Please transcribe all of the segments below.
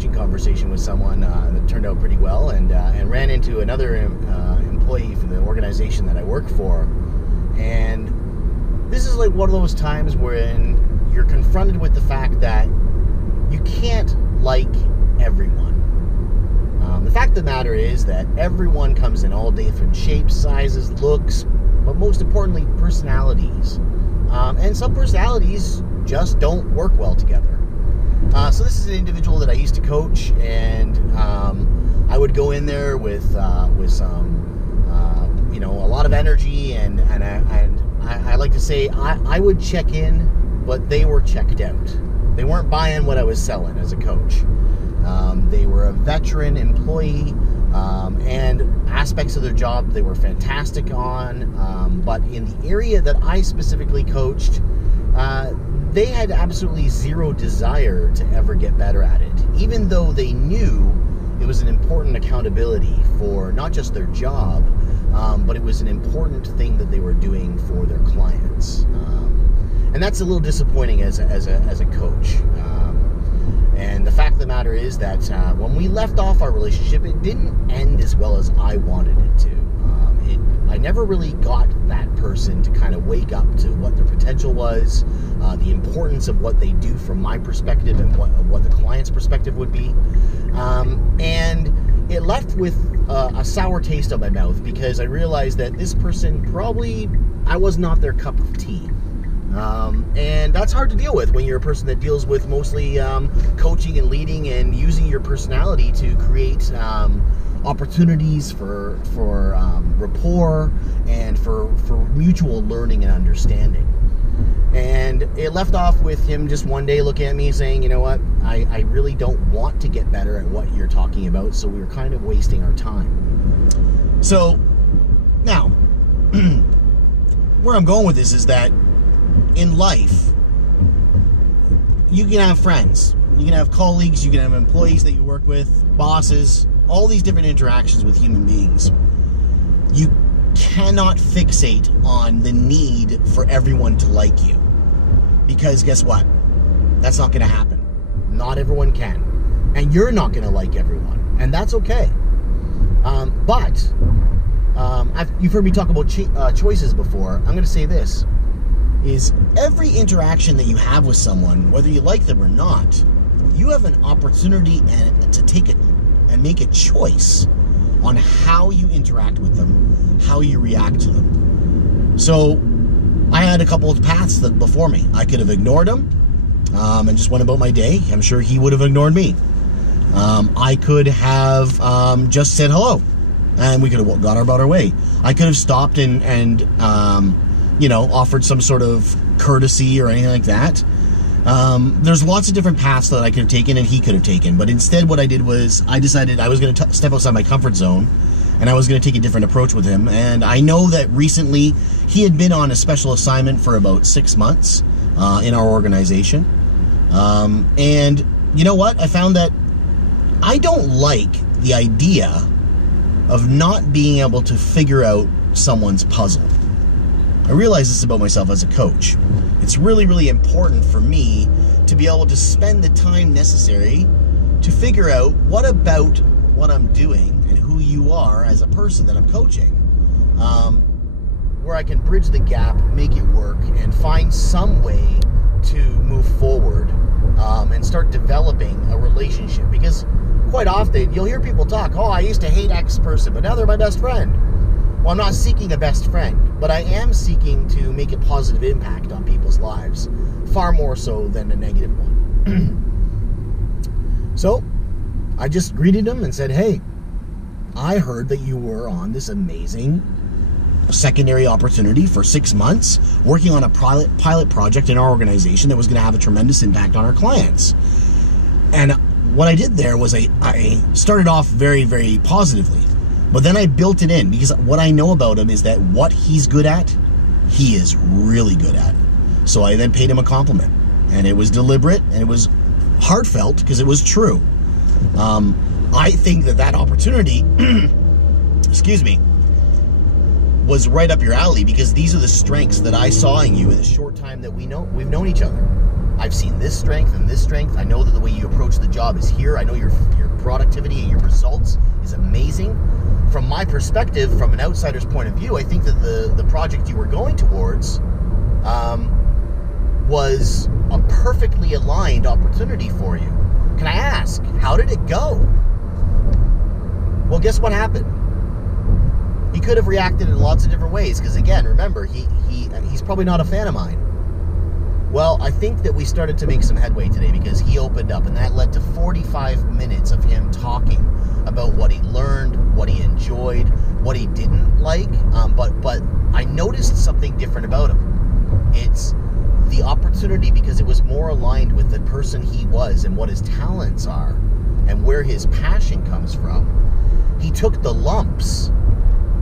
coaching conversation with someone that turned out pretty well, and ran into another employee for the organization that I work for. And this is like one of those times when you're confronted with the fact that you can't like everyone. The fact of the matter is that everyone comes in all different shapes, sizes, looks, but most importantly, personalities. And some personalities just don't work well together. So this is an individual that I used to coach, and I would go in there with some, a lot of energy, and I like to say I would check in, but they were checked out. They weren't buying what I was selling as a coach. They were a veteran employee, and aspects of their job they were fantastic on, but in the area that I specifically coached, they had absolutely zero desire to ever get better at it, even though they knew it was an important accountability for not just their job, but it was an important thing that they were doing for their clients. And that's a little disappointing as a coach. And the fact of the matter is that when we left off our relationship, it didn't end as well as I wanted it to. I never really got that person to kind of wake up to what their potential was, the importance of what they do from my perspective and what the client's perspective would be. And it left with a sour taste on my mouth, because I realized that this person I was not their cup of tea. And that's hard to deal with when you're a person that deals with mostly coaching and leading and using your personality to create opportunities for rapport and for mutual learning and understanding. And it left off with him just one day looking at me saying, you know what, I really don't want to get better at what you're talking about, so we were kind of wasting our time. So now where I'm going with this is that in life, you can have friends, you can have colleagues, you can have employees that you work with, bosses, all these different interactions with human beings. You cannot fixate on the need for everyone to like you, because guess what? That's not going to happen. Not everyone can, and you're not going to like everyone, and that's okay. But you've heard me talk about choices before. I'm going to say this, is every interaction that you have with someone, whether you like them or not, you have an opportunity to take it and make a choice on how you interact with them, how you react to them. So I had a couple of paths before me. I could have ignored him and just went about my day. I'm sure he would have ignored me. I could have just said hello, and we could have gone about our way. I could have stopped and offered some sort of courtesy or anything like that. There's lots of different paths that I could have taken and he could have taken, but instead what I did was I decided I was going to step outside my comfort zone, and I was going to take a different approach with him. And I know that recently he had been on a special assignment for about 6 months in our organization. And you know what? I found that I don't like the idea of not being able to figure out someone's puzzle. I realize this about myself as a coach. It's really, really important for me to be able to spend the time necessary to figure out what about what I'm doing and who you are as a person that I'm coaching, where I can bridge the gap, make it work, and find some way to move forward and start developing a relationship. Because quite often you'll hear people talk, oh, I used to hate X person, but now they're my best friend. Well, I'm not seeking a best friend, but I am seeking to make a positive impact on people's lives, far more so than a negative one. So I just greeted him and said, hey, I heard that you were on this amazing secondary opportunity for 6 months working on a pilot project in our organization that was going to have a tremendous impact on our clients. And what I did there was I started off very, very positively. But then I built it in, because what I know about him is that what he's good at, he is really good at. So I then paid him a compliment, and it was deliberate, and it was heartfelt, because it was true. I think that opportunity, excuse me, was right up your alley, because these are the strengths that I saw in you in the short time that we've known each other. I've seen this strength and this strength. I know that the way you approach the job is here. I know your productivity and your results is amazing. From my perspective, from an outsider's point of view, I think that the project you were going towards was a perfectly aligned opportunity for you. Can I ask, how did it go? Well, guess what happened? He could have reacted in lots of different ways, because again, remember, he's probably not a fan of mine. Well, I think that we started to make some headway today because he opened up, and that led to 45 minutes of him talking about what he learned, what he enjoyed, what he didn't like. But I noticed something different about him. It's the opportunity, because it was more aligned with the person he was and what his talents are and where his passion comes from. He took the lumps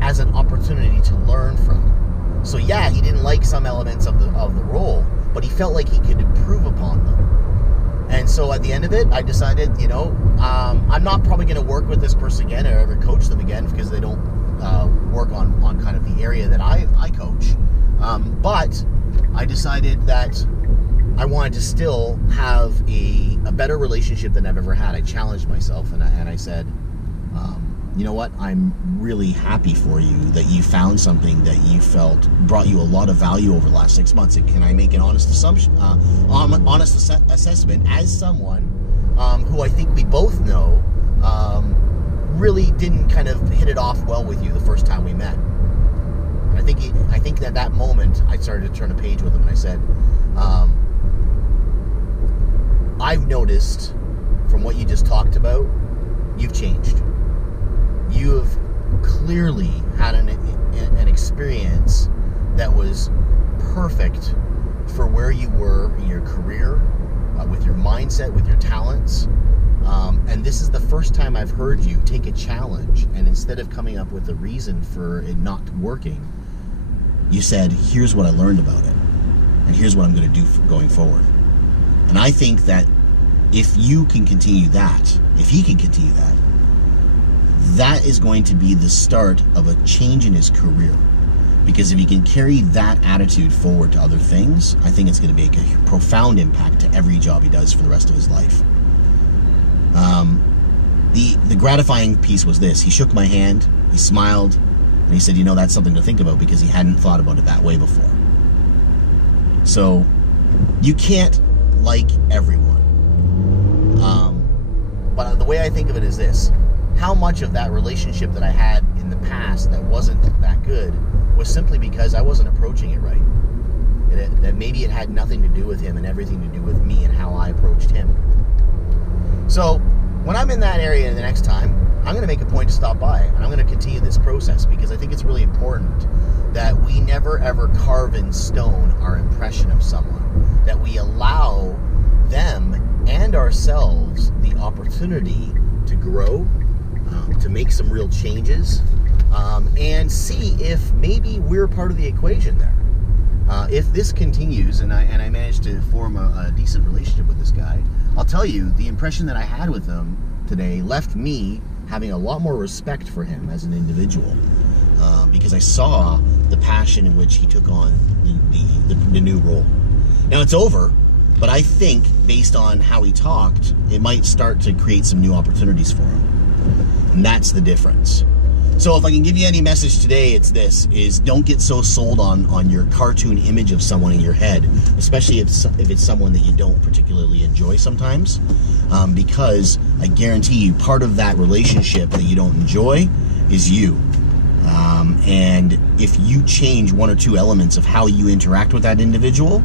as an opportunity to learn from. So yeah, he didn't like some elements of the role, but he felt like he could improve upon them. And so at the end of it, I decided, I'm not probably going to work with this person again or ever coach them again, because they don't work on kind of the area that I coach. But I decided that I wanted to still have a better relationship than I've ever had. I challenged myself, and I said, you know what? I'm really happy for you that you found something that you felt brought you a lot of value over the last 6 months. And can I make an honest assessment as someone who I think we both know really didn't kind of hit it off well with you the first time we met. And I think at that moment I started to turn a page with him, and I said, I've noticed from what you just talked about, you've changed. You have clearly had an experience that was perfect for where you were in your career, with your mindset, with your talents. And this is the first time I've heard you take a challenge, and instead of coming up with a reason for it not working, you said, here's what I learned about it, and here's what I'm going to do going forward. And I think that if you can continue that, if he can continue that, that is going to be the start of a change in his career. Because if he can carry that attitude forward to other things, I think it's going to make a profound impact to every job he does for the rest of his life. The gratifying piece was this. He shook my hand, he smiled, and he said, that's something to think about, because he hadn't thought about it that way before. So, you can't like everyone. But the way I think of it is this. How much of that relationship that I had in the past that wasn't that good was simply because I wasn't approaching it right. That maybe it had nothing to do with him and everything to do with me and how I approached him. So, when I'm in that area the next time, I'm going to make a point to stop by, and I'm going to continue this process, because I think it's really important that we never ever carve in stone our impression of someone, that we allow them and ourselves the opportunity to grow, to make some real changes, and see if maybe we're part of the equation there. If this continues and I manage to form a decent relationship with this guy, I'll tell you, the impression that I had with him today left me having a lot more respect for him as an individual, because I saw the passion in which he took on the new role. Now it's over, but I think based on how he talked, it might start to create some new opportunities for him. And that's the difference. So if I can give you any message today, it's this, is don't get so sold on your cartoon image of someone in your head, especially if it's someone that you don't particularly enjoy sometimes, because I guarantee you part of that relationship that you don't enjoy is you. And if you change one or two elements of how you interact with that individual,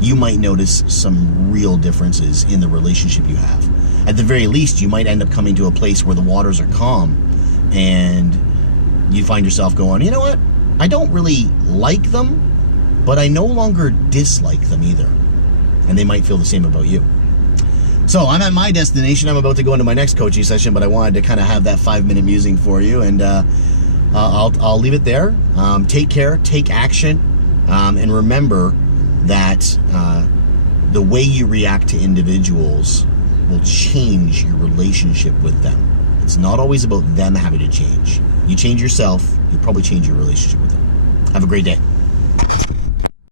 you might notice some real differences in the relationship you have. At the very least, you might end up coming to a place where the waters are calm, and you find yourself going, you know what? I don't really like them, but I no longer dislike them either. And they might feel the same about you. So I'm at my destination. I'm about to go into my next coaching session, but I wanted to kind of have that 5-minute musing for you, and I'll leave it there. Take care, take action, and remember that the way you react to individuals will change your relationship with them. It's not always about them having to change. You change yourself, you'll probably change your relationship with them. Have a great day.